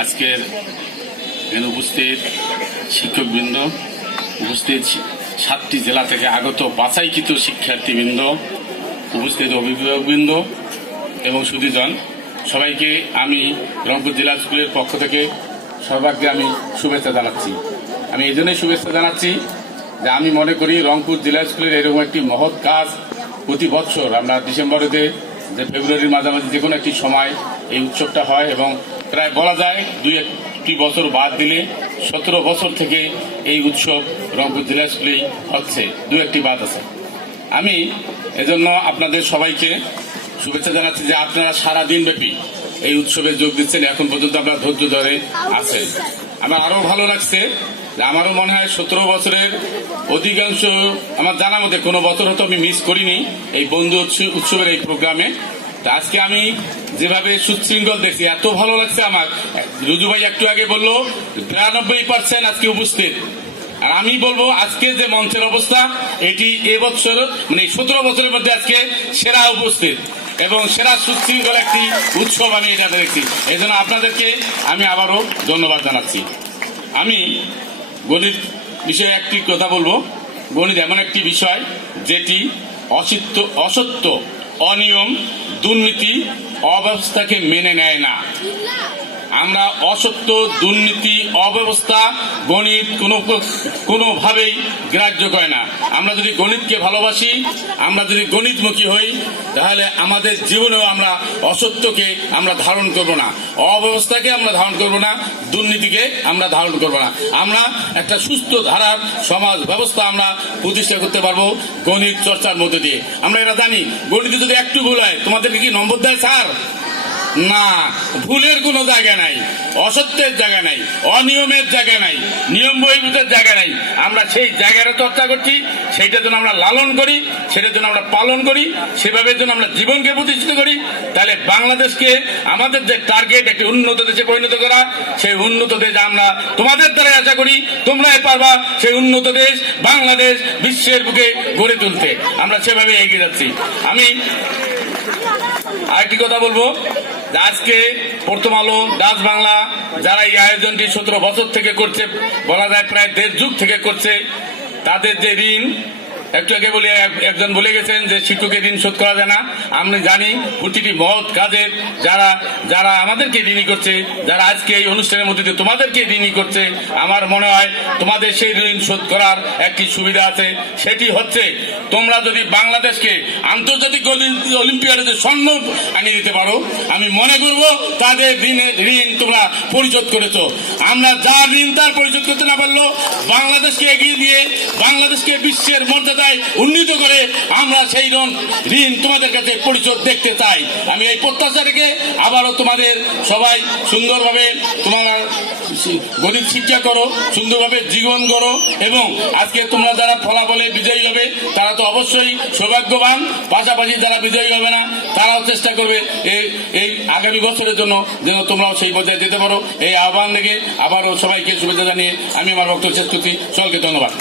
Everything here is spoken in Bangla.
আজকের এখানে উপস্থিত শিক্ষকবৃন্দ, উপস্থিত সাতটি জেলা থেকে আগত বাছাইকৃত শিক্ষার্থীবৃন্দ, উপস্থিত অভিভাবকবৃন্দ এবং সুধীজন। সবাইকে আমি রংপুর জেলা স্কুলের পক্ষ থেকে সর্বাগ্রে আমি শুভেচ্ছা জানাচ্ছি। আমি এই জন্যই শুভেচ্ছা জানাচ্ছি যে আমি মনে করি রংপুর জেলা স্কুলের এরকম একটি মহৎ কাজ প্রতি বছর আমরা ডিসেম্বরেতে যে ফেব্রুয়ারির মাঝামাঝি যে কোনো একটি সময় এই উৎসবটা হয় এবং প্রায় বলা যায় দুই একটি বছর বাদ দিলে সতেরো বছর থেকে এই উৎসব রংপুর জেলা স্কুলেই হচ্ছে। দু একটি বাদ আছে। আমি এজন্য আপনাদের সবাইকে শুভেচ্ছা জানাচ্ছি যে আপনারা সারা দিন ব্যাপী এই উৎসবে যোগ দিচ্ছেন। এখন পর্যন্ত আপনারা ধৈর্য ধরে আছেন আমার আরও ভালো লাগছে যে আমারও মনে হয় সতেরো বছরের অধিকাংশ আমার জানা মতে কোনো বছর হয়তো আমি মিস করিনি। এই বন্ধু উৎস- উৎসবের এই প্রোগ্রামে আজকে আমি যেভাবে সুশৃঙ্খল দেখছি, এত ভালো লাগছে আমার। রুজু ভাই একটু আগে বলল বিরানব্বই পার্সেন্ট আজকে উপস্থিত। আর আমি বলব, আজকে যে মঞ্চের অবস্থা, এটি এবছর মানে সতেরো বছরের মধ্যে আজকে সেরা উপস্থিত। এবং সেরা সুশৃঙ্খল একটি উৎসব আমি এটা দেখছি। এই জন্য আপনাদেরকে আমি আবারও ধন্যবাদ জানাচ্ছি। আমি গণিত বিষয়ে একটি কথা বলব। গণিত এমন একটি বিষয় যেটি অসিত্য অসত্য। অনিয়ম দুর্নীতি অব্যবস্থাকে মেনে নেয় না। আমরা অসত্য দুর্নীতি, অব্যবস্থা গণিত কোনো কোনোভাবেই গ্রাহ্য করে না। আমরা যদি গণিতকে ভালোবাসি, আমরা যদি গণিতমুখী হই, তাহলে আমাদের জীবনেও আমরা অসত্যকে আমরা ধারণ করব না। অব্যবস্থাকে আমরা ধারণ করব না, দুর্নীতিকে আমরা ধারণ করব না। আমরা একটা সুস্থ ধারার সমাজ ব্যবস্থা আমরা প্রতিষ্ঠা করতে পারব গণিত চর্চার মধ্যে দিয়ে। আমরা এটা জানি, গণিতে যদি একটু ভুল হয়, তোমাদেরকে কি নম্বর দেয়, স্যার? না, ভুলের কোনো জায়গা নাই, অসত্যের জায়গা নাই, অনিয়মের জায়গা নাই নিয়ম বহির্ভূতের জায়গা নাই। আমরা সেই জায়গাটা চর্চা করছি, সেইটার জন্য আমরা লালন করি, সেটার জন্য আমরা পালন করি সেভাবে জন্য আমরা জীবনকে প্রতিষ্ঠিত করি। তাহলে বাংলাদেশকে আমাদের যে টার্গেট একটি উন্নত দেশে পরিণত করা, সেই উন্নত দেশ আমরা তোমাদের দ্বারা আশা করি, তোমরাই পারবা সেই উন্নত দেশ, বাংলাদেশ বিশ্বের বুকে গড়ে তুলতে। আমরা সেভাবে এগিয়ে যাচ্ছি। আমি আরেকটি কথা বলব। আজকে প্রথম আলো, ডাচ বাংলা, যারা এই আয়োজনটি সতেরো বছর থেকে করছে, বলা যায় প্রায় দেড় যুগ থেকে করছে, তাদের যে ঋণ একটু আগে বলে একজন বলে গেছেন যে শিক্ষকের ঋণ শোধ করা যায় না। আমি জানি প্রতিটি মহৎ কাজের যারা যারা আমাদেরকে ঋণী করছে, যারা আজকে এই অনুষ্ঠানের মধ্যে দিয়ে তোমাদেরকে ঋণী করছে, আমার মনে হয় তোমাদের সেই ঋণ শোধ করার একটি সুবিধা আছে। সেটি হচ্ছে, তোমরা যদি বাংলাদেশকে আন্তর্জাতিক অলি- অলিম্পিয়াডে যে স্বর্ণ আনিয়ে দিতে পারো, আমি মনে করব তাদের ঋণের ঋণ তোমরা পরিশোধ করেছ। আমরা যা ঋণ তার পরিশোধ করতে না পারল বাংলাদেশকে এগিয়ে দিয়ে বাংলাদেশকে বিশ্বের মর্যাদায় উন্নীত করে আমরা সেই ঋণ ঋণ তোমাদের কাছে পরিশোধ দেখতে চাই। আমি এই প্রত্যাশা রেখে আবারও তোমাদের সবাই সুন্দরভাবে তোমার গণিত শিক্ষা করো, সুন্দরভাবে জীবন করো এবং আজকে তোমরা যারা ফলাফলে বিজয়ী হবে, তারা তো অবশ্যই সৌভাগ্যবান। পাশাপাশি যারা বিজয়ী হবে না, তারাও চেষ্টা করবে এই এই আগামী বছরের জন্য যেন তোমরাও সেই পর্যায়ে যেতে পারো। এই আহ্বান থেকে আবারও সবাইকে শুভেচ্ছা জানিয়ে আমি আমার বক্তব্য শেষ করছি। সকলকে ধন্যবাদ।